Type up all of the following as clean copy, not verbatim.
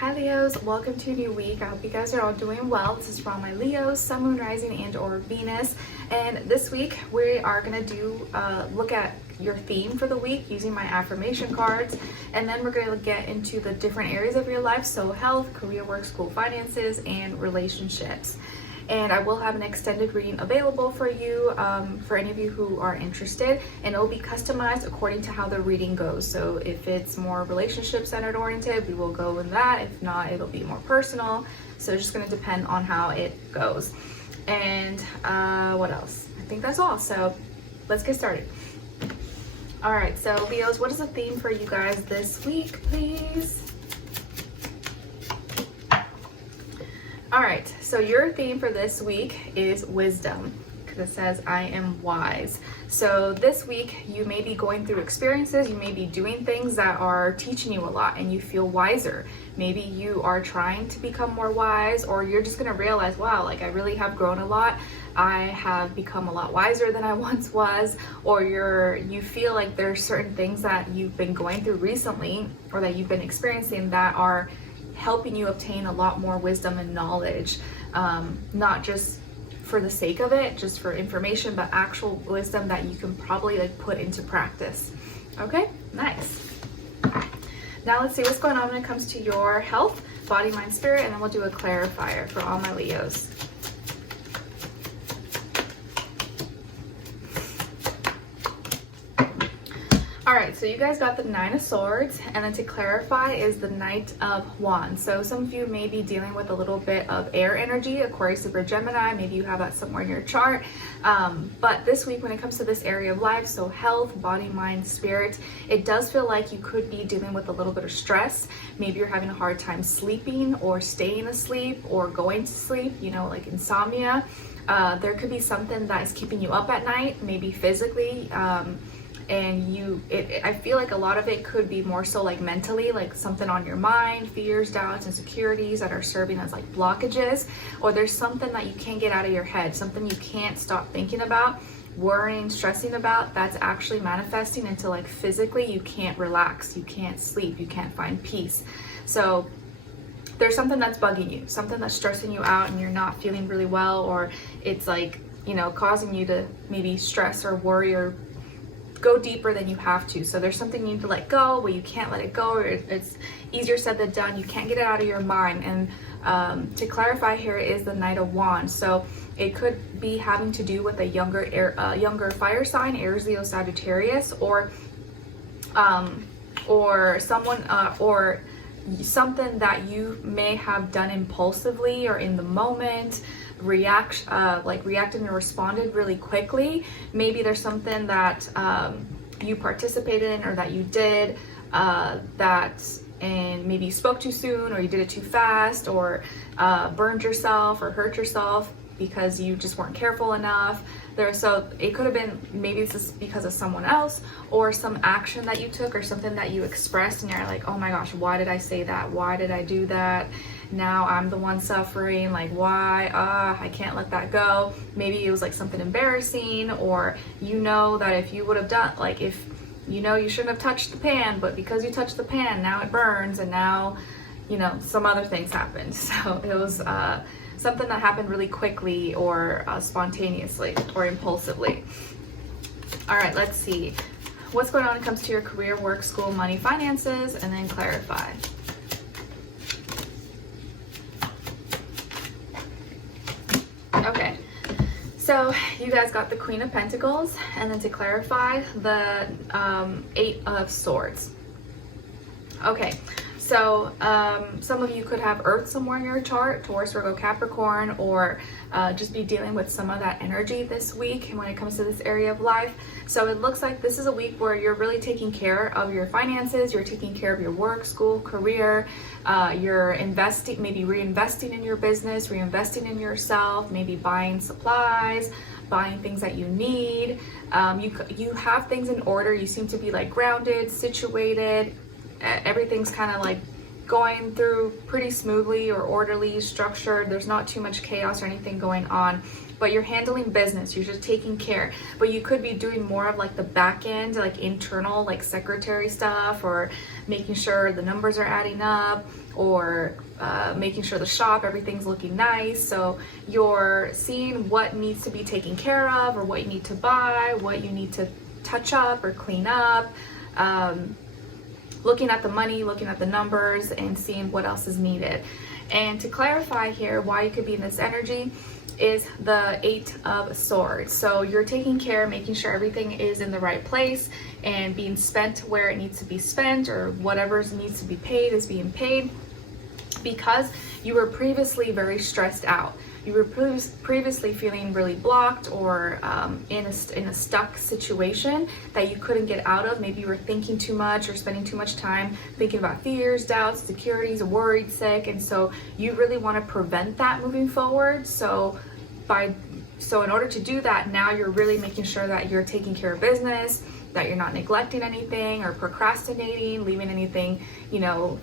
Hi Leos, welcome to a new week. I hope you guys are all doing well. This is for all my Leos, Sun, Moon, Rising, and or Venus. And this week we are going to do look at your theme for the week using my affirmation cards. And then we're going to get into the different areas of your life. So health, career, work, school, finances, and relationships. And I will have an extended reading available for you, for any of you who are interested, and it will be customized according to how the reading goes. So if it's more relationship centered oriented, we will go in that. If not, it'll be more personal. So it's just going to depend on how it goes. And what else? I think that's all. So let's get started. All right, so Leos, what is the theme for you guys this week, please? All right, so your theme for this week is wisdom, because it says, I am wise. So this week you may be going through experiences, you may be doing things that are teaching you a lot and you feel wiser. Maybe you are trying to become more wise, or you're just gonna realize, wow, like I really have grown a lot. I have become a lot wiser than I once was, or you feel like there's certain things that you've been going through recently or that you've been experiencing that are helping you obtain a lot more wisdom and knowledge, not just for the sake of it, just for information, but actual wisdom that you can probably like put into practice. Okay, nice. Now let's see what's going on when it comes to your health, body, mind, spirit, and then we'll do a clarifier for all my Leos. All right, so you guys got the Nine of Swords, and then to clarify is the Knight of Wands. So some of you may be dealing with a little bit of air energy, Aquarius, Libra, Gemini. Maybe you have that somewhere in your chart. But this week, when it comes to this area of life, so health, body, mind, spirit, it does feel like you could be dealing with a little bit of stress. Maybe you're having a hard time sleeping or staying asleep or going to sleep, you know, like insomnia. There could be something that is keeping you up at night, maybe physically. And I feel like a lot of it could be more so like mentally, like something on your mind, fears, doubts, insecurities that are serving as like blockages, or there's something that you can't get out of your head, something you can't stop thinking about, worrying, stressing about, that's actually manifesting into like physically you can't relax, you can't sleep, you can't find peace. So there's something that's bugging you, something that's stressing you out and you're not feeling really well, or it's like, you know, causing you to maybe stress or worry or go deeper than you have to. So there's something you need to let go, but you can't let it go, or it's easier said than done. You can't get it out of your mind. And to clarify here is the Knight of Wands. So it could be having to do with a younger fire sign, Aries, Leo, Sagittarius, or someone or something that you may have done impulsively or in the moment, reacting and responded really quickly. Maybe there's something that you participated in or that you did and maybe you spoke too soon, or you did it too fast, or burned yourself or hurt yourself because you just weren't careful enough. So it could have been, maybe this is because of someone else, or some action that you took or something that you expressed and you're like, oh my gosh, why did I say that? Why did I do that? Now I'm the one suffering, like why? I can't let that go. Maybe it was like something embarrassing, or you know that if you would have done, like if you know you shouldn't have touched the pan, but because you touched the pan, now it burns, and now, you know, some other things happened. So it was something that happened really quickly or spontaneously or impulsively. All right, let's see. What's going on when it comes to your career, work, school, money, finances, and then clarify. Okay, so you guys got the Queen of Pentacles, and then to clarify, the Eight of Swords. Okay, so some of you could have Earth somewhere in your chart, Taurus, Virgo, Capricorn, or just be dealing with some of that energy this week when it comes to this area of life. So it looks like this is a week where you're really taking care of your finances, you're taking care of your work, school, career, you're investing, maybe reinvesting in your business, reinvesting in yourself, maybe buying supplies, buying things that you need. You have things in order, you seem to be like grounded, situated. Everything's kind of like going through pretty smoothly or orderly, structured. There's not too much chaos or anything going on, but you're handling business, you're just taking care. But you could be doing more of like the back end, like internal, like secretary stuff, or making sure the numbers are adding up, or making sure the shop, everything's looking nice. So you're seeing what needs to be taken care of, or what you need to buy, what you need to touch up or clean up, looking at the money, looking at the numbers, and seeing what else is needed. And to clarify here, why you could be in this energy is the 8 of Swords. So you're taking care, making sure everything is in the right place and being spent where it needs to be spent, or whatever needs to be paid is being paid, because you were previously very stressed out. You were previously feeling really blocked, or in a stuck situation that you couldn't get out of. Maybe you were thinking too much or spending too much time thinking about fears, doubts, insecurities, worried, sick, and so you really want to prevent that moving forward. So in order to do that, now you're really making sure that you're taking care of business, that you're not neglecting anything or procrastinating, leaving anything,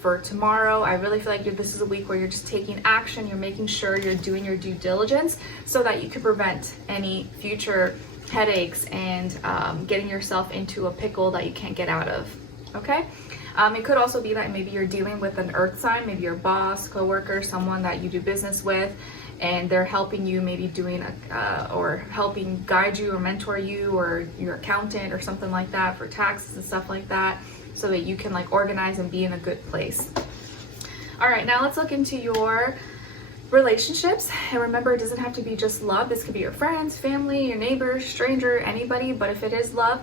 for tomorrow. I really feel like this is a week where you're just taking action. You're making sure you're doing your due diligence so that you can prevent any future headaches and getting yourself into a pickle that you can't get out of. Okay? It could also be that maybe you're dealing with an earth sign, maybe your boss, coworker, someone that you do business with, and they're helping you, maybe doing or helping guide you or mentor you, or your accountant or something like that for taxes and stuff like that, so that you can like organize and be in a good place. All right, now let's look into your relationships. And remember, it doesn't have to be just love. This could be your friends, family, your neighbors, stranger, anybody. But if it is love,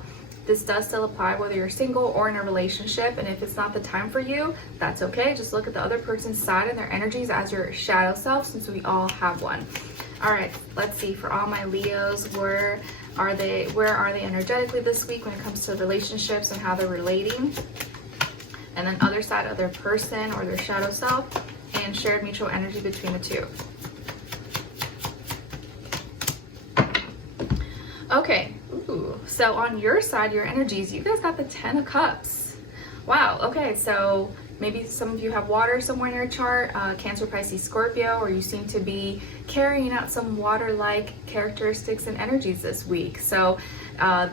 this does still apply whether you're single or in a relationship. And if it's not the time for you, that's okay. Just look at the other person's side and their energies as your shadow self, since we all have one. All right, let's see, for all my Leos, where are they energetically this week when it comes to relationships and how they're relating? And then other side, other person or their shadow self, and shared mutual energy between the two. Okay, ooh, so on your side, your energies, you guys got the 10 of Cups. Wow, okay, so maybe some of you have water somewhere in your chart, Cancer, Pisces, Scorpio, or you seem to be carrying out some water-like characteristics and energies this week. So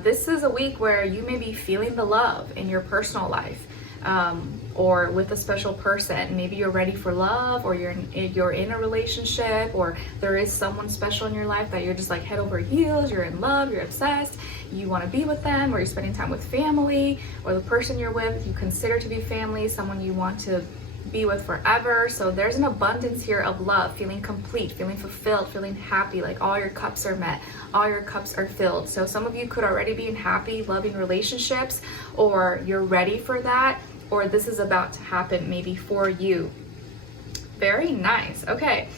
this is a week where you may be feeling the love in your personal life, or with a special person. Maybe you're ready for love, or you're in a relationship, or there is someone special in your life that you're just like head over heels, you're in love, you're obsessed, you want to be with them, or you're spending time with family, or the person you're with you consider to be family, someone you want to be with forever. So there's an abundance here of love, feeling complete, feeling fulfilled, feeling happy, like all your cups are met, all your cups are filled. So some of you could already be in happy, loving relationships, or you're ready for that, or this is about to happen maybe for you. Very nice. Okay.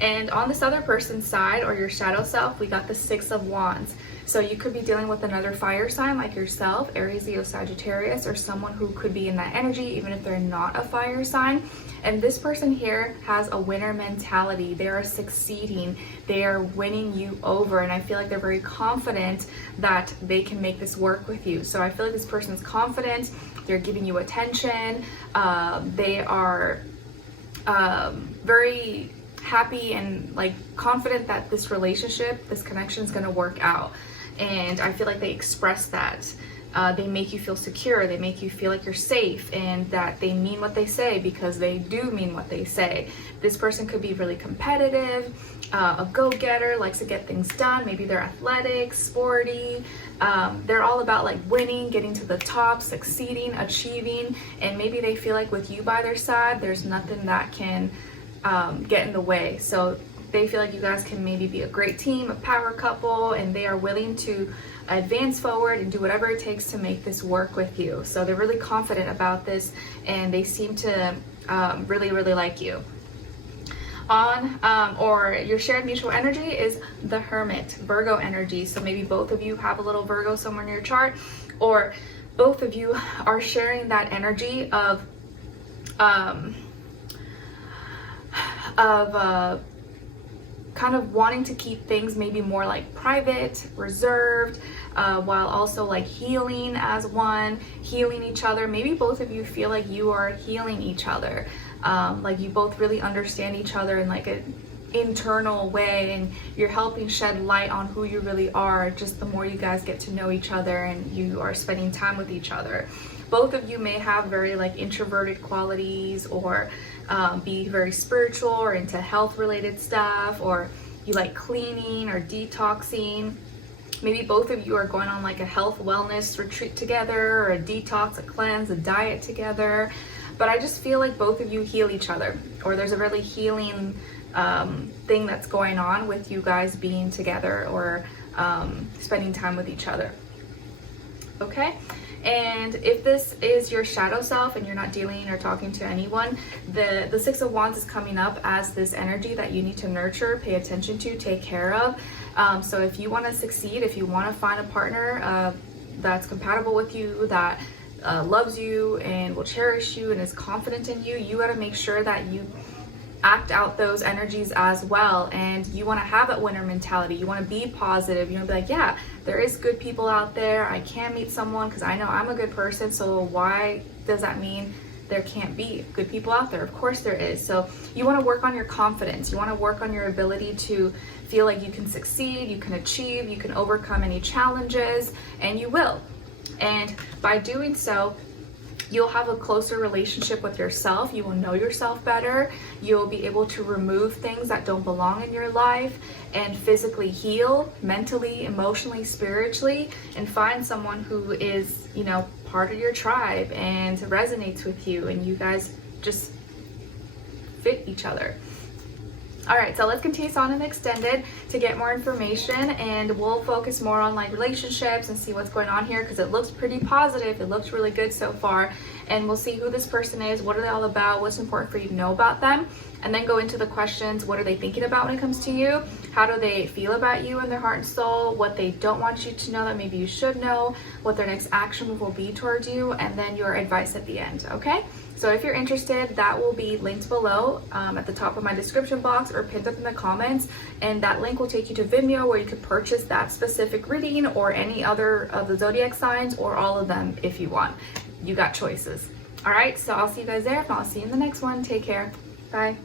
And on this other person's side, or your shadow self, we got the 6 of Wands. So you could be dealing with another fire sign like yourself, Aries, Leo, Sagittarius, or someone who could be in that energy even if they're not a fire sign. And this person here has a winner mentality. They are succeeding. They are winning you over. And I feel like they're very confident that they can make this work with you. So I feel like this person is confident. They're giving you attention. They are very happy and like confident that this relationship, this connection is going to work out. And I feel like they express that. They make you feel secure. They make you feel like you're safe, and that they mean what they say, because they do mean what they say. This person could be really competitive, a go-getter, likes to get things done. Maybe they're athletic, sporty. They're all about like winning, getting to the top, succeeding, achieving. And maybe they feel like with you by their side, there's nothing that can get in the way. So they feel like you guys can maybe be a great team, a power couple, and they are willing to advance forward and do whatever it takes to make this work with you. So they're really confident about this, and they seem to really, really like you. Or your shared mutual energy is the Hermit, Virgo energy. So maybe both of you have a little Virgo somewhere in your chart, or both of you are sharing that energy of kind of wanting to keep things maybe more like private, reserved, while also like healing as one, healing each other. Maybe both of you feel like you are healing each other, like you both really understand each other in like an internal way, and you're helping shed light on who you really are just the more you guys get to know each other and you are spending time with each other. Both of you may have very like introverted qualities, or be very spiritual or into health related stuff, or you like cleaning or detoxing. Maybe both of you are going on like a health wellness retreat together, or a detox, a cleanse, a diet together. But I just feel like both of you heal each other, or there's a really healing thing that's going on with you guys being together, or spending time with each other. Okay? And if this is your shadow self and you're not dealing or talking to anyone, the Six of Wands is coming up as this energy that you need to nurture, pay attention to, take care of. So if you want to succeed, if you want to find a partner that's compatible with you, that loves you and will cherish you and is confident in you, you got to make sure that you act out those energies as well. And you want to have that winner mentality. You want to be positive. You want to be like, yeah, there is good people out there. I can meet someone because I know I'm a good person. So why does that mean there can't be good people out there? Of course there is. So you want to work on your confidence. You want to work on your ability to feel like you can succeed, you can achieve, you can overcome any challenges, and you will. And by doing so, you'll have a closer relationship with yourself. You will know yourself better. You'll be able to remove things that don't belong in your life and physically heal, mentally, emotionally, spiritually, and find someone who is, you know, part of your tribe and resonates with you, and you guys just fit each other. All right, so let's continue on and extended to get more information, and we'll focus more on like relationships and see what's going on here, because it looks pretty positive. It looks really good so far, and we'll see who this person is, what are they all about, what's important for you to know about them, and then go into the questions. What are they thinking about when it comes to you? How do they feel about you in their heart and soul? What they don't want you to know that maybe you should know, what their next action will be towards you, and then your advice at the end, okay? So if you're interested, that will be linked below at the top of my description box or pinned up in the comments. And that link will take you to Vimeo, where you can purchase that specific reading or any other of the zodiac signs, or all of them if you want. You got choices. All right, so I'll see you guys there. If not, I'll see you in the next one. Take care. Bye.